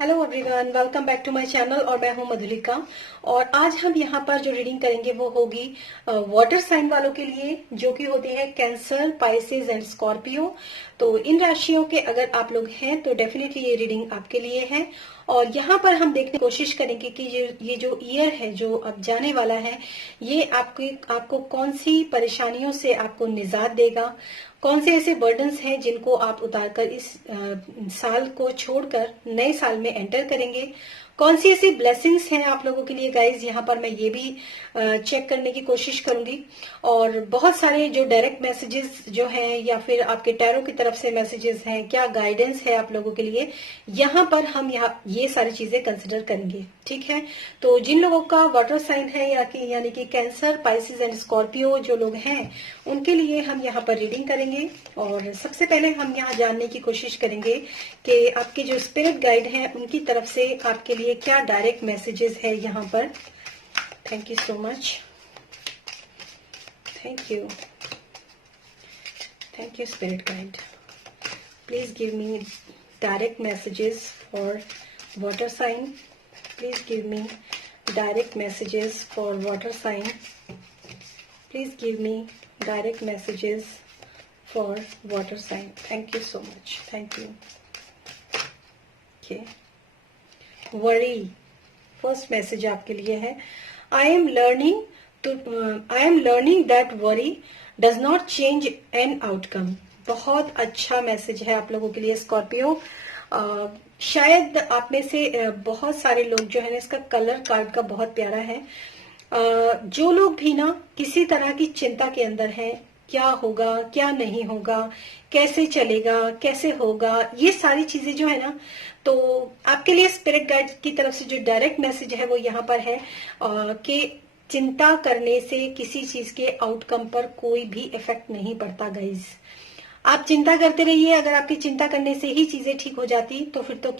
Hello everyone, welcome back to my channel और मैं हूं मधुलिका। और आज हम यहाँ पर जो रीडिंग करेंगे वो होगी वाटर साइन वालों के लिए, जो कि होते हैं कैंसर, पाइसेस एंड स्कॉर्पियो। तो इन राशियों के अगर आप लोग हैं तो डेफिनेटली ये रीडिंग आपके लिए है। और यहाँ पर हम देखने की कोशिश करेंगे कि ये जो ईयर है जो अब जाने वाला है, ये आपको कौन सी परेशानियों से आपको निजात देगा, कौन से ऐसे बर्डन्स हैं जिनको आप उतारकर इस साल को छोड़कर नए साल में एंटर करेंगे, कौन सी ऐसी ब्लेसिंग्स हैं आप लोगों के लिए गाइज। यहाँ पर मैं ये भी चेक करने की कोशिश करूंगी। और बहुत सारे जो डायरेक्ट मैसेजेस जो हैं या फिर आपके टैरो की तरफ से मैसेजेस हैं, क्या गाइडेंस है आप लोगों के लिए, यहाँ पर हम ये सारी चीजें कंसिडर करेंगे। ठीक है, तो जिन लोगों का वाटर साइन है यानी कि कैंसर, पाइसेस एंड स्कॉर्पियो जो लोग हैं, उनके लिए हम यहाँ पर रीडिंग करेंगे। और सबसे पहले हम यहाँ जानने की कोशिश करेंगे कि आपके जो स्पिरिट गाइड हैं उनकी तरफ से आपके लिए क्या डायरेक्ट मैसेजेस है यहाँ पर। Thank you so much, thank you spirit guide. Please give me direct messages for water sign. Please give me direct messages for water sign. Please give me direct messages for water sign. Thank you so much. Thank you. Okay. Worry. First message आपके लिए है, I am learning that worry does not change an outcome. बहुत अच्छा message है आप लोगों के लिए स्कॉर्पियो। शायद आप में से बहुत सारे लोग जो है ना, इसका कलर कार्ड का बहुत प्यारा है। जो लोग भी ना किसी तरह की चिंता के अंदर हैं, क्या होगा क्या नहीं होगा, कैसे चलेगा कैसे होगा, ये सारी चीजें जो है ना, तो आपके लिए स्पिरिट गाइड की तरफ से जो डायरेक्ट मैसेज है वो यहाँ पर है कि चिंता करने से किसी चीज के आउटकम पर कोई भी इफेक्ट नहीं पड़ता गाइज। आप चिंता करते रहिए। अगर आपकी चिंता करने से ही चीजें ठीक हो जाती तो फिर तो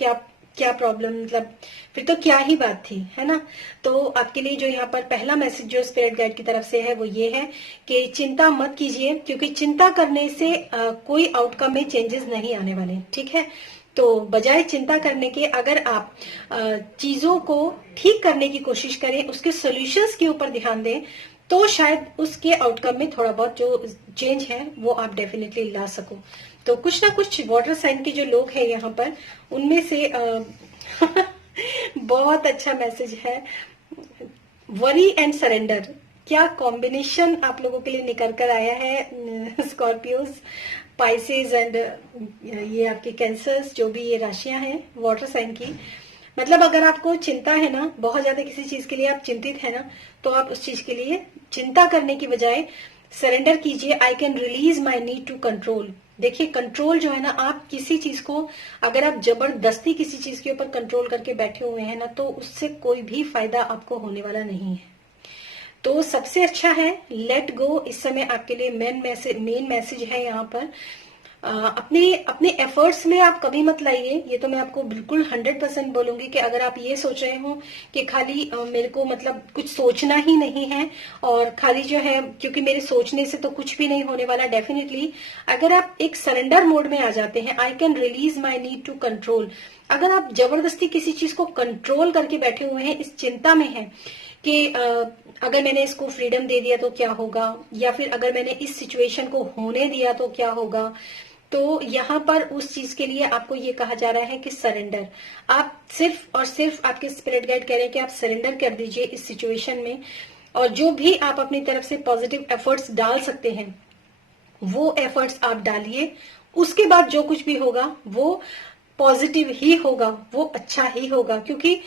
क्या प्रॉब्लम, मतलब फिर तो क्या ही बात थी, है ना। तो आपके लिए जो यहाँ पर पहला मैसेज जो स्पिरिट गाइड की तरफ से है वो ये है कि चिंता मत कीजिए, क्योंकि चिंता करने से कोई आउटकम में चेंजेस नहीं आने वाले। ठीक है, तो बजाय चिंता करने के अगर आप चीजों को ठीक करने की कोशिश करें, उसके सोल्यूशंस के ऊपर ध्यान दें, तो शायद उसके आउटकम में थोड़ा बहुत जो चेंज है वो आप डेफिनेटली ला सको। तो कुछ ना कुछ वाटर साइन के जो लोग हैं यहाँ पर, उनमें से बहुत अच्छा मैसेज है, वरी एंड सरेंडर। क्या कॉम्बिनेशन आप लोगों के लिए निकल कर आया है स्कॉर्पियोज, पाइसेस एंड ये आपके कैंसर्स, जो भी ये राशियां हैं वाटर साइन की। मतलब अगर आपको चिंता है ना, बहुत ज्यादा किसी चीज के लिए आप चिंतित है ना, तो आप उस चीज के लिए चिंता करने की बजाय सरेंडर कीजिए। I can release my need to control. देखिए, कंट्रोल जो है ना, आप किसी चीज को अगर आप जबरदस्ती किसी चीज के ऊपर कंट्रोल करके बैठे हुए हैं ना, तो उससे कोई भी फायदा आपको होने वाला नहीं है। तो सबसे अच्छा है लेट गो। इस समय आपके लिए मेन मैसेज है यहाँ पर, अपने एफर्ट्स में आप कभी मत लाइए। ये तो मैं आपको बिल्कुल 100% बोलूंगी कि अगर आप ये सोच रहे हो कि खाली मेरे को मतलब कुछ सोचना ही नहीं है और खाली जो है क्योंकि मेरे सोचने से तो कुछ भी नहीं होने वाला, डेफिनेटली अगर आप एक सरेंडर मोड में आ जाते हैं, I can release my need to control. अगर आप जबरदस्ती किसी चीज को कंट्रोल करके बैठे हुए हैं, इस चिंता में है कि अगर मैंने इसको फ्रीडम दे दिया तो क्या होगा, या फिर अगर मैंने इस सिचुएशन को होने दिया तो क्या होगा, तो यहाँ पर उस चीज के लिए आपको ये कहा जा रहा है कि सरेंडर। आप सिर्फ और सिर्फ, आपके स्पिरिट गाइड कह रहे हैं कि आप सरेंडर कर दीजिए इस सिचुएशन में, और जो भी आप अपनी तरफ से पॉजिटिव एफर्ट्स डाल सकते हैं वो एफर्ट्स आप डालिए। उसके बाद जो कुछ भी होगा वो पॉजिटिव ही होगा, वो अच्छा ही होगा। क्योंकि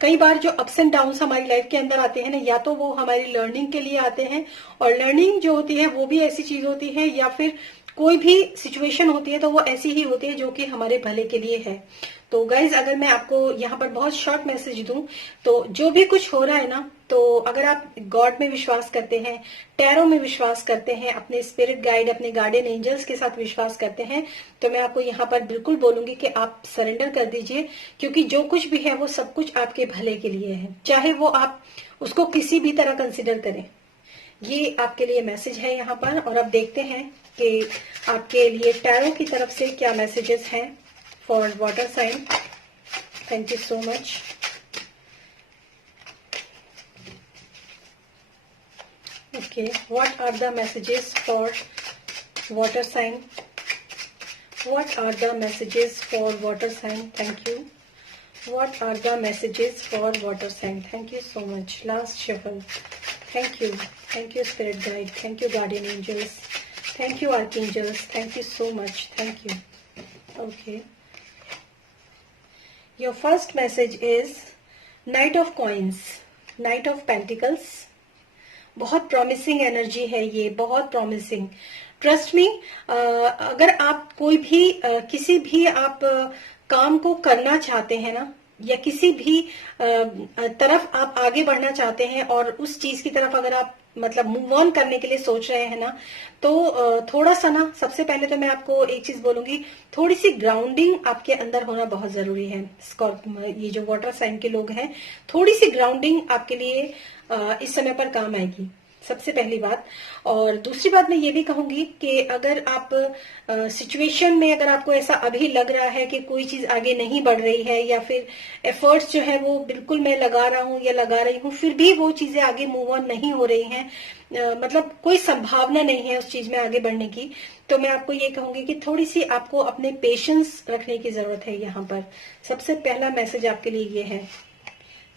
कई बार जो अप्स एंड डाउन्स हमारी लाइफ के अंदर आते हैं ना, या तो वो हमारी लर्निंग के लिए आते हैं, और लर्निंग जो होती है वो भी ऐसी चीज होती है, या फिर कोई भी सिचुएशन होती है तो वो ऐसी ही होती है जो कि हमारे भले के लिए है। तो गाइज, अगर मैं आपको यहाँ पर बहुत शॉर्ट मैसेज दूं, तो जो भी कुछ हो रहा है ना, तो अगर आप गॉड में विश्वास करते हैं, टैरो में विश्वास करते हैं, अपने स्पिरिट गाइड, अपने गार्डियन एंजल्स के साथ विश्वास करते हैं, तो मैं आपको यहाँ पर बिल्कुल बोलूंगी कि आप सरेंडर कर दीजिए। क्योंकि जो कुछ भी है वो सब कुछ आपके भले के लिए है, चाहे वो आप उसको किसी भी तरह कंसिडर करें। ये आपके लिए मैसेज है यहाँ पर। और अब देखते हैं कि आपके लिए टैरो की तरफ से क्या मैसेजेस हैं for water sign. Thank you so much. Okay, what are the messages for water sign? What are the messages for water sign? Thank you. What are the messages for water sign? Thank you so much. Last shuffle. Thank you. Thank you, Spirit Guide. Thank you, Guardian Angels. Thank you, Archangels. Thank you so much. Thank you. Okay. Your first message is Knight of Coins. Knight of Pentacles. बहुत promising energy है ये, बहुत promising. Trust me, अगर आप कोई भी किसी भी आप काम को करना चाहते हैं ना, या किसी भी तरफ आप आगे बढ़ना चाहते हैं और उस चीज की तरफ अगर आप मतलब मूव ऑन करने के लिए सोच रहे हैं ना, तो थोड़ा सा ना, सबसे पहले तो मैं आपको एक चीज बोलूंगी, थोड़ी सी ग्राउंडिंग आपके अंदर होना बहुत जरूरी है। ये जो वाटर साइन के लोग हैं, थोड़ी सी ग्राउंडिंग आपके लिए इस समय पर काम आएगी, सबसे पहली बात। और दूसरी बात मैं ये भी कहूंगी कि अगर आप सिचुएशन में, अगर आपको ऐसा अभी लग रहा है कि कोई चीज आगे नहीं बढ़ रही है, या फिर एफर्ट्स जो है वो बिल्कुल मैं लगा रहा हूं या लगा रही हूं, फिर भी वो चीजें आगे मूव ऑन नहीं हो रही हैं, मतलब कोई संभावना नहीं है उस चीज में आगे बढ़ने की, तो मैं आपको ये कहूंगी कि थोड़ी सी आपको अपने पेशेंस रखने की जरूरत है। यहाँ पर सबसे पहला मैसेज आपके लिए ये है।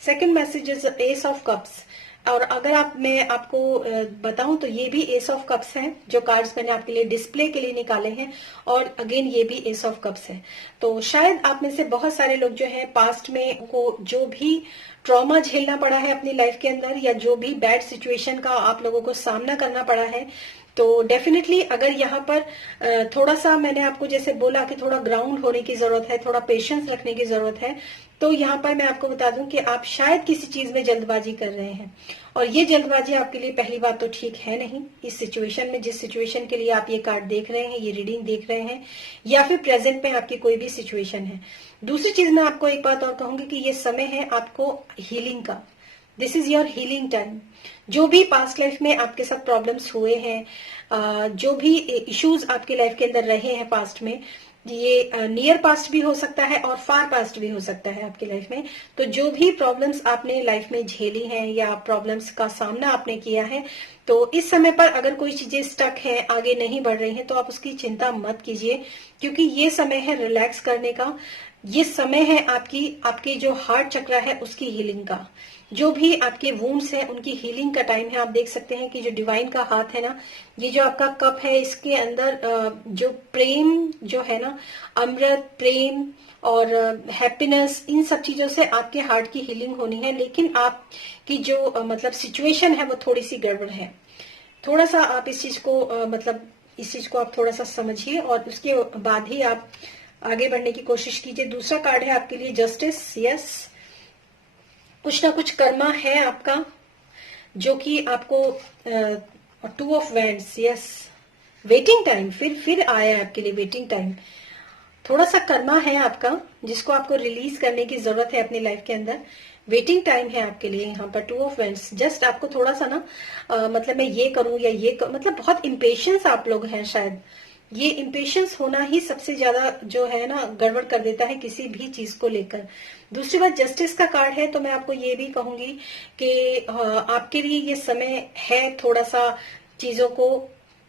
Second message is S of cups. और अगर मैं आपको बताऊं तो ये भी एस ऑफ कप्स हैं, जो कार्ड्स मैंने आपके लिए डिस्प्ले के लिए निकाले हैं, और अगेन ये भी एस ऑफ कप्स है। तो शायद आप में से बहुत सारे लोग जो हैं पास्ट में को जो भी ट्रॉमा झेलना पड़ा है अपनी लाइफ के अंदर, या जो भी बैड सिचुएशन का आप लोगों को सामना करना पड़ा है, तो डेफिनेटली अगर यहाँ पर थोड़ा सा मैंने आपको जैसे बोला कि थोड़ा ग्राउंड होने की जरूरत है, थोड़ा पेशेंस रखने की जरूरत है, तो यहाँ पर मैं आपको बता दूं कि आप शायद किसी चीज में जल्दबाजी कर रहे हैं, और ये जल्दबाजी आपके लिए पहली बात तो ठीक है नहीं इस सिचुएशन में, जिस सिचुएशन के लिए आप ये कार्ड देख रहे हैं, ये रीडिंग देख रहे हैं, या फिर प्रेजेंट में आपकी कोई भी सिचुएशन है। दूसरी चीज मैं आपको एक बात और कहूंगी कि ये समय है आपको हीलिंग का। This is your healing time. जो भी पास्ट लाइफ में आपके साथ प्रॉब्लम्स हुए हैं, जो भी इश्यूज आपके लाइफ के अंदर रहे हैं पास्ट में, ये नियर पास्ट भी हो सकता है और फार पास्ट भी हो सकता है आपकी लाइफ में, तो जो भी प्रॉब्लम्स आपने लाइफ में झेली हैं या प्रॉब्लम्स का सामना आपने किया है, तो इस समय पर अगर कोई चीजें स्टक हैं, आगे नहीं बढ़ रही हैं, तो आप उसकी चिंता मत कीजिए, क्योंकि ये समय है रिलैक्स करने का। ये समय है आपकी जो हार्ट चक्र है उसकी हीलिंग का। जो भी आपके वुंड्स हैं उनकी हीलिंग का टाइम है। आप देख सकते हैं कि जो डिवाइन का हाथ है ना, ये जो आपका कप है, इसके अंदर जो प्रेम जो है ना, अमृत, प्रेम और हैप्पीनेस, इन सब चीजों से आपके हार्ट की हीलिंग होनी है। लेकिन आपकी जो मतलब सिचुएशन है वो थोड़ी सी गड़बड़ है। थोड़ा सा आप इस चीज को आप थोड़ा सा समझिए और उसके बाद ही आप आगे बढ़ने की कोशिश कीजिए। दूसरा कार्ड है आपके लिए जस्टिस। यस, कुछ ना कुछ कर्मा है आपका जो कि आपको 2 of wands. Yes, waiting time फिर आया है आपके लिए वेटिंग टाइम। थोड़ा सा कर्मा है आपका जिसको आपको रिलीज करने की जरूरत है अपनी लाइफ के अंदर। वेटिंग टाइम है आपके लिए यहाँ पर 2 ऑफ वैंड्स। जस्ट आपको थोड़ा सा ना मतलब मैं ये करूं या ये मतलब बहुत इम्पेशंस आप लोग हैं शायद। ये इम्पेशंस होना ही सबसे ज्यादा जो है ना गड़बड़ कर देता है किसी भी चीज को लेकर। दूसरी बात, जस्टिस का कार्ड है, तो मैं आपको ये भी कहूंगी कि आपके लिए ये समय है थोड़ा सा चीजों को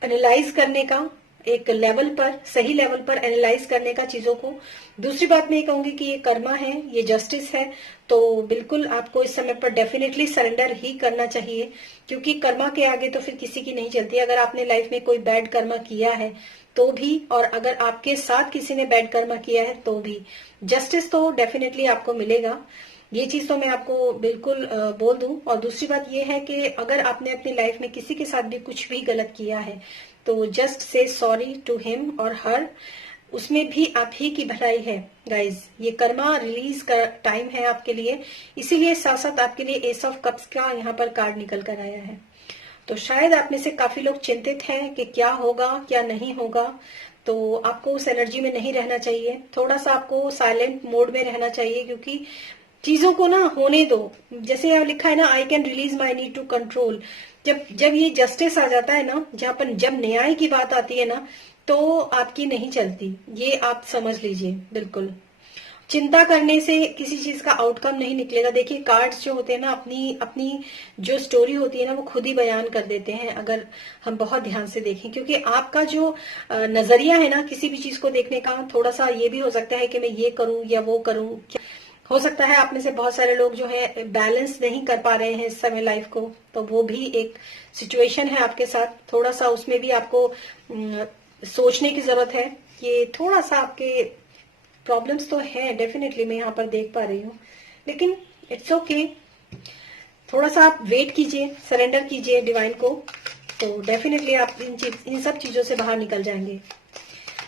एनालाइज करने का, एक लेवल पर, सही लेवल पर एनालाइज करने का चीजों को। दूसरी बात मैं ये कहूंगी कि ये कर्मा है, ये जस्टिस है, तो बिल्कुल आपको इस समय पर डेफिनेटली सरेंडर ही करना चाहिए, क्योंकि कर्मा के आगे तो फिर किसी की नहीं चलती। अगर आपने लाइफ में कोई बैड कर्मा किया है तो भी, और अगर आपके साथ किसी ने बैड कर्मा किया है तो भी, जस्टिस तो डेफिनेटली आपको मिलेगा। ये चीज तो मैं आपको बिल्कुल बोल दूं। और दूसरी बात ये है कि अगर आपने अपनी लाइफ में किसी के साथ भी कुछ भी गलत किया है तो just say sorry to him और हर, उसमें भी आप ही की भलाई है गाइज। ये कर्मा रिलीज का टाइम है आपके लिए, इसीलिए साथ साथ आपके लिए एस ऑफ कप्स का यहाँ पर कार्ड निकल कर आया है। तो शायद आप में से काफी लोग चिंतित हैं कि क्या होगा क्या नहीं होगा, तो आपको उस एनर्जी में नहीं रहना चाहिए। थोड़ा सा आपको साइलेंट मोड में रहना चाहिए, क्योंकि चीजों को ना होने दो। जैसे यहाँ लिखा है ना, I can release my need to control. जब ये जस्टिस आ जाता है ना, जब न्याय की बात आती है ना, तो आपकी नहीं चलती, ये आप समझ लीजिए बिल्कुल। चिंता करने से किसी चीज का आउटकम नहीं निकलेगा। देखिए कार्ड्स जो होते हैं ना, अपनी अपनी जो स्टोरी होती है ना, वो खुद ही बयान कर देते हैं अगर हम बहुत ध्यान से देखें। क्योंकि आपका जो नजरिया है ना किसी भी चीज को देखने का, थोड़ा सा ये भी हो सकता है कि मैं ये करूं या वो करूं। हो सकता है आप में से बहुत सारे लोग जो है बैलेंस नहीं कर पा रहे हैं इस समय लाइफ को, तो वो भी एक सिचुएशन है आपके साथ। थोड़ा सा उसमें भी आपको सोचने की जरूरत है कि थोड़ा सा आपके प्रॉब्लम्स तो है डेफिनेटली, मैं यहाँ पर देख पा रही हूँ, लेकिन इट्स ओके। थोड़ा सा आप वेट कीजिए, सरेंडर कीजिए डिवाइन को, तो डेफिनेटली आप इन सब चीजों से बाहर निकल जाएंगे।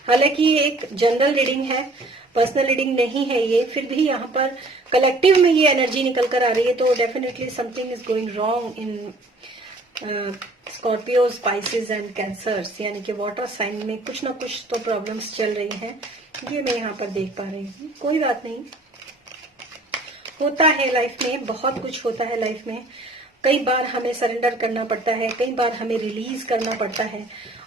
हालांकि ये एक जनरल रीडिंग है, पर्सनल रीडिंग नहीं है ये, फिर भी यहाँ पर कलेक्टिव में ये एनर्जी निकल कर आ रही है, तो definitely something is going wrong in Scorpio, spices and cancers, यानी कि वाटर साइन में कुछ ना कुछ तो प्रॉब्लम्स चल रही हैं, ये मैं यहाँ पर देख पा रही हूँ। कोई बात नहीं, होता है लाइफ में, बहुत कुछ होता है लाइफ में। कई बार हमें सरेंडर करना पड़ता है, कई बार हमें रिलीज करना पड़ता है,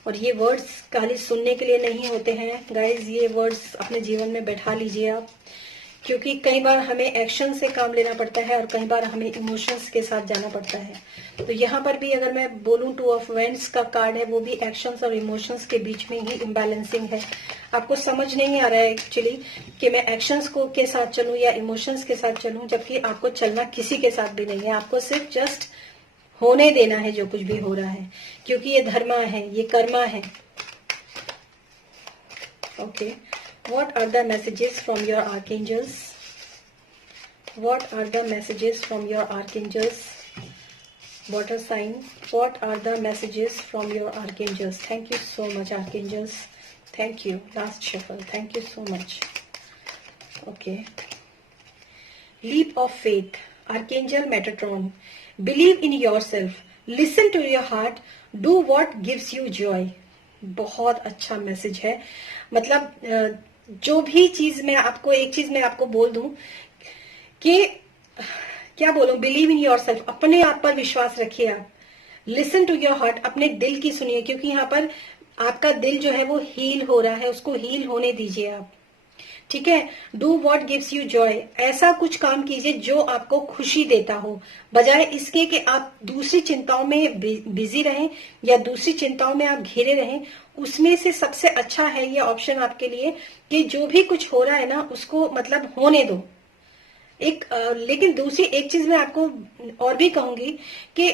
और ये वर्ड्स खाली सुनने के लिए नहीं होते हैं गाइज, ये वर्ड्स अपने जीवन में बैठा लीजिए आप, क्योंकि कई बार हमें एक्शन से काम लेना पड़ता है और कई बार हमें इमोशंस के साथ जाना पड़ता है। तो यहाँ पर भी अगर मैं बोलूं 2 ऑफ वेंड्स का कार्ड है, वो भी एक्शंस और इमोशंस के बीच में ही इम्बैलेंसिंग है। आपको समझ नहीं आ रहा है एक्चुअली कि मैं एक्शंस को के साथ चलूं या इमोशंस के साथ चलूं, जबकि आपको चलना किसी के साथ भी नहीं है, आपको सिर्फ जस्ट होने देना है जो कुछ भी हो रहा है, क्योंकि ये धर्मा है, ये कर्मा है। Okay, what are the messages from your archangels? What are the messages from your archangels? Water sign, what are the messages from your archangels? Thank you so much archangels, thank you. Last shuffle, thank you so much. Okay, leap of faith, Archangel Metatron, believe in yourself, listen to your heart, do what gives you joy. बहुत अच्छा message है। मतलब जो भी चीज मैं आपको, एक चीज मैं आपको बोल दूं कि क्या बोलूं, बिलीव इन योरसेल्फ, अपने आप पर विश्वास रखिए आप। लिसन टू योर हार्ट, अपने दिल की सुनिए, क्योंकि यहाँ पर आपका दिल जो है वो हील हो रहा है, उसको हील होने दीजिए आप, ठीक है। Do what gives you Joy, ऐसा कुछ काम कीजिए जो आपको खुशी देता हो, बजाय इसके कि आप दूसरी चिंताओं में बिजी रहें या दूसरी चिंताओं में आप घिरे रहें। उसमें से सबसे अच्छा है ये ऑप्शन आपके लिए कि जो भी कुछ हो रहा है ना उसको मतलब होने दो। लेकिन दूसरी एक चीज मैं आपको और भी कहूंगी कि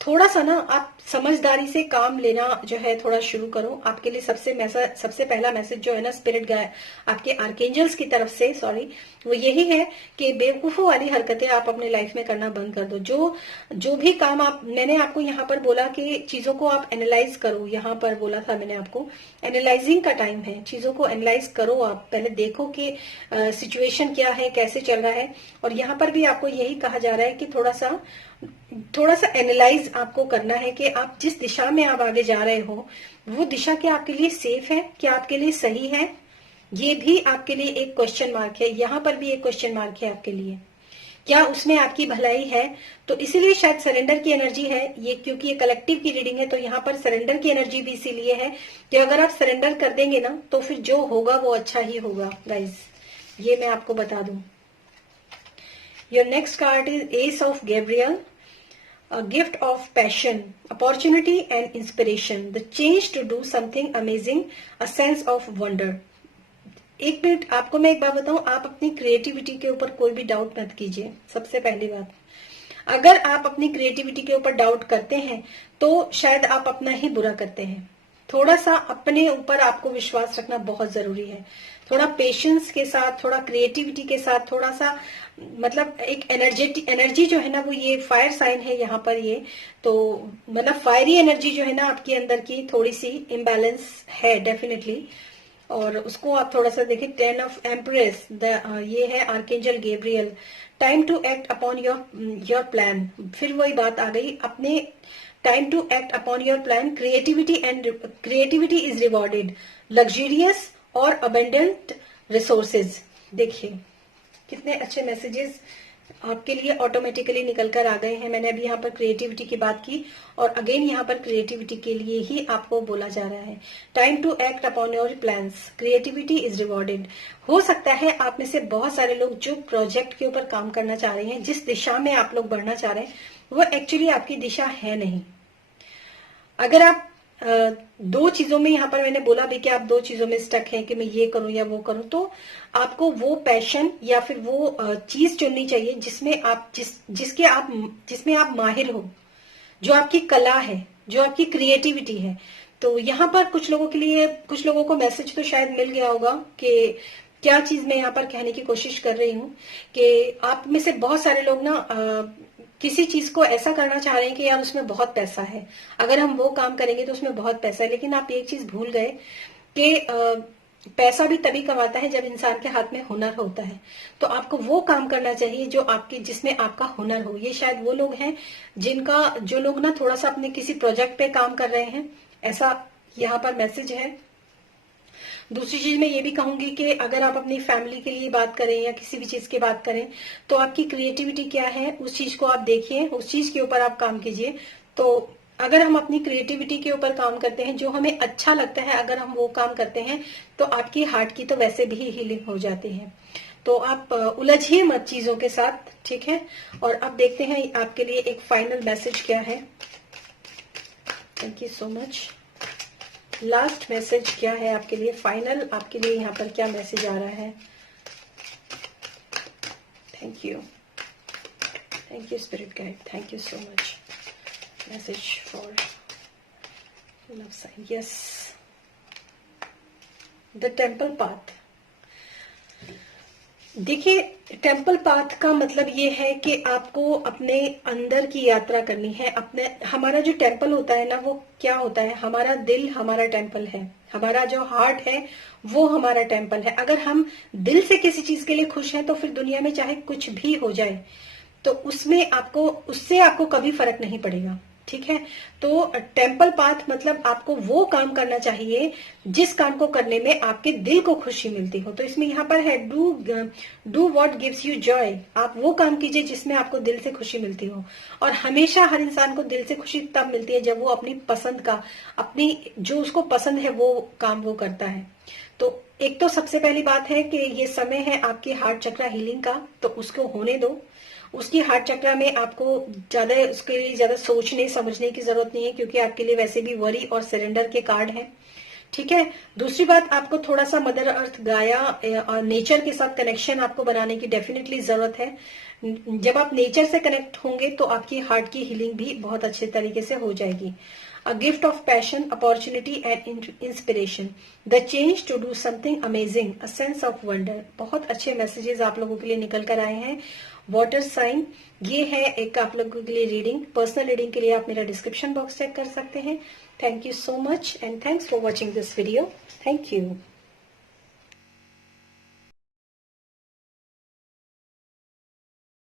थोड़ा सा ना आप समझदारी से काम लेना जो है थोड़ा शुरू करो। आपके लिए सबसे पहला मैसेज जो है ना स्पिरिट गाय आपके आर्केंजल्स की तरफ से, सॉरी, वो यही है कि बेवकूफों वाली हरकतें आप अपने लाइफ में करना बंद कर दो। जो भी काम मैंने आपको यहाँ पर बोला कि चीजों को आप एनालाइज करो, यहाँ पर बोला था मैंने आपको एनालाइजिंग का टाइम है, चीजों को एनालाइज करो, आप पहले देखो कि सिचुएशन क्या है, कैसे चल रहा है। और यहाँ पर भी आपको यही कहा जा रहा है कि थोड़ा सा एनालाइज आपको करना है कि आप जिस दिशा में आप आगे जा रहे हो वो दिशा क्या आपके लिए सेफ है, क्या आपके लिए सही है, ये भी आपके लिए एक क्वेश्चन मार्क है। यहाँ पर भी एक क्वेश्चन मार्क है आपके लिए, क्या उसमें आपकी भलाई है। तो इसीलिए शायद सरेंडर की एनर्जी है ये, क्योंकि ये कलेक्टिव की रीडिंग है, तो यहाँ पर सरेंडर की एनर्जी भी इसीलिए है कि अगर आप सरेंडर कर देंगे ना तो फिर जो होगा वो अच्छा ही होगा गाइज, ये मैं आपको बता दूं। Your next card is S of Gabriel, a gift of passion, opportunity and inspiration, the change to do something amazing, a sense of wonder. एक मिनट, आपको मैं एक बात बताऊं, आप अपनी क्रिएटिविटी के ऊपर कोई भी डाउट मत कीजिए। सबसे पहली बात, अगर आप अपनी क्रिएटिविटी के ऊपर डाउट करते हैं तो शायद आप अपना ही बुरा करते हैं। थोड़ा सा अपने ऊपर आपको विश्वास रखना बहुत जरूरी है, थोड़ा पेशेंस के साथ, थोड़ा क्रिएटिविटी के साथ, थोड़ा सा मतलब एक एनर्जी जो है ना वो, ये फायर साइन है यहाँ पर, ये तो मतलब फायरी एनर्जी जो है ना आपके अंदर की थोड़ी सी इम्बैलेंस है डेफिनेटली, और उसको आप थोड़ा सा देखिए। 10 ऑफ एम्प्रेस, ये है archangel Gabriel, time to act upon your plan. फिर वही बात आ गई, अपने time to act upon your plan, creativity is rewarded, luxurious और अबेंडेंट रिसोर्सेज। देखिए कितने अच्छे मैसेजेस आपके लिए ऑटोमेटिकली निकल कर आ गए हैं। मैंने अभी यहाँ पर क्रिएटिविटी की बात की और अगेन यहाँ पर क्रिएटिविटी के लिए ही आपको बोला जा रहा है। Time to act upon your plans, creativity is rewarded. हो सकता है आप में से बहुत सारे लोग जो प्रोजेक्ट के ऊपर काम करना चाह रहे हैं, जिस दिशा में आप लोग बढ़ना चाह रहे हैं, वो एक्चुअली आपकी दिशा है नहीं। अगर आप दो चीजों में, यहाँ पर मैंने बोला भी कि आप दो चीजों में स्टक हैं कि मैं ये करूं या वो करूं, तो आपको वो पैशन या फिर वो चीज चुननी चाहिए जिसमें आप जिसमें आप माहिर हो, जो आपकी कला है, जो आपकी क्रिएटिविटी है। तो यहाँ पर कुछ लोगों के लिए, कुछ लोगों को मैसेज तो शायद मिल गया होगा कि क्या चीज मैं यहाँ पर कहने की कोशिश कर रही हूँ कि आप में से बहुत सारे लोग ना किसी चीज को ऐसा करना चाह रहे हैं कि यार उसमें बहुत पैसा है, अगर हम वो काम करेंगे तो उसमें बहुत पैसा है, लेकिन आप एक चीज भूल गए कि पैसा भी तभी कमाता है जब इंसान के हाथ में हुनर होता है। तो आपको वो काम करना चाहिए जो आपकी, जिसमें आपका हुनर हो। ये शायद वो लोग हैं जो लोग ना थोड़ा सा अपने किसी प्रोजेक्ट पे काम कर रहे हैं, ऐसा यहाँ पर मैसेज है। दूसरी चीज मैं ये भी कहूंगी कि अगर आप अपनी फैमिली के लिए बात करें या किसी भी चीज की बात करें, तो आपकी क्रिएटिविटी क्या है उस चीज को आप देखिए, उस चीज के ऊपर आप काम कीजिए। तो अगर हम अपनी क्रिएटिविटी के ऊपर काम करते हैं, जो हमें अच्छा लगता है, अगर हम वो काम करते हैं, तो आपकी हार्ट की तो वैसे भी हीलिंग हो जाती है। तो आप उलझिए मत चीजों के साथ, ठीक है। और अब देखते हैं आपके लिए एक फाइनल मैसेज क्या है। Thank you so much. Last message क्या है आपके लिए, फाइनल आपके लिए यहाँ पर क्या मैसेज आ रहा है। Thank you spirit guide, thank you so much. Message for love sign, yes, the temple path. देखिए, टेम्पल पाथ का मतलब ये है कि आपको अपने अंदर की यात्रा करनी है। हमारा जो टेम्पल होता है ना, वो क्या होता है, हमारा दिल हमारा टेम्पल है, हमारा जो हार्ट है वो हमारा टेम्पल है। अगर हम दिल से किसी चीज के लिए खुश हैं, तो फिर दुनिया में चाहे कुछ भी हो जाए, तो उससे आपको कभी फर्क नहीं पड़ेगा, ठीक है। तो टेम्पल पाथ मतलब आपको वो काम करना चाहिए जिस काम को करने में आपके दिल को खुशी मिलती हो। तो इसमें यहाँ पर है do what gives you Joy. आप वो काम कीजिए जिसमें आपको दिल से खुशी मिलती हो। और हमेशा हर इंसान को दिल से खुशी तब मिलती है जब वो अपनी पसंद का, अपनी जो उसको पसंद है वो काम वो करता है। तो एक तो सबसे पहली बात है कि ये समय है आपकी हार्ट चक्र हीलिंग का, तो उसको होने दो। उसकी हार्ट चक्र में आपको उसके लिए ज्यादा सोचने समझने की जरूरत नहीं है, क्योंकि आपके लिए वैसे भी वरी और सरेंडर के कार्ड हैं, ठीक है। दूसरी बात, आपको थोड़ा सा मदर अर्थ, गाया और नेचर के साथ कनेक्शन आपको बनाने की डेफिनेटली जरूरत है। जब आप नेचर से कनेक्ट होंगे तो आपकी हार्ट की हीलिंग भी बहुत अच्छे तरीके से हो जाएगी। A gift of passion, opportunity and inspiration. The change to do something amazing. A sense of wonder. बहुत अच्छे मैसेजेस आप लोगों के लिए निकल कर आए हैं। वाटर साइन, ये है एक आप लोगों के लिए रीडिंग। पर्सनल रीडिंग के लिए आप मेरा डिस्क्रिप्शन बॉक्स चेक कर सकते हैं। Thank you so much and thanks for watching this video. Thank you.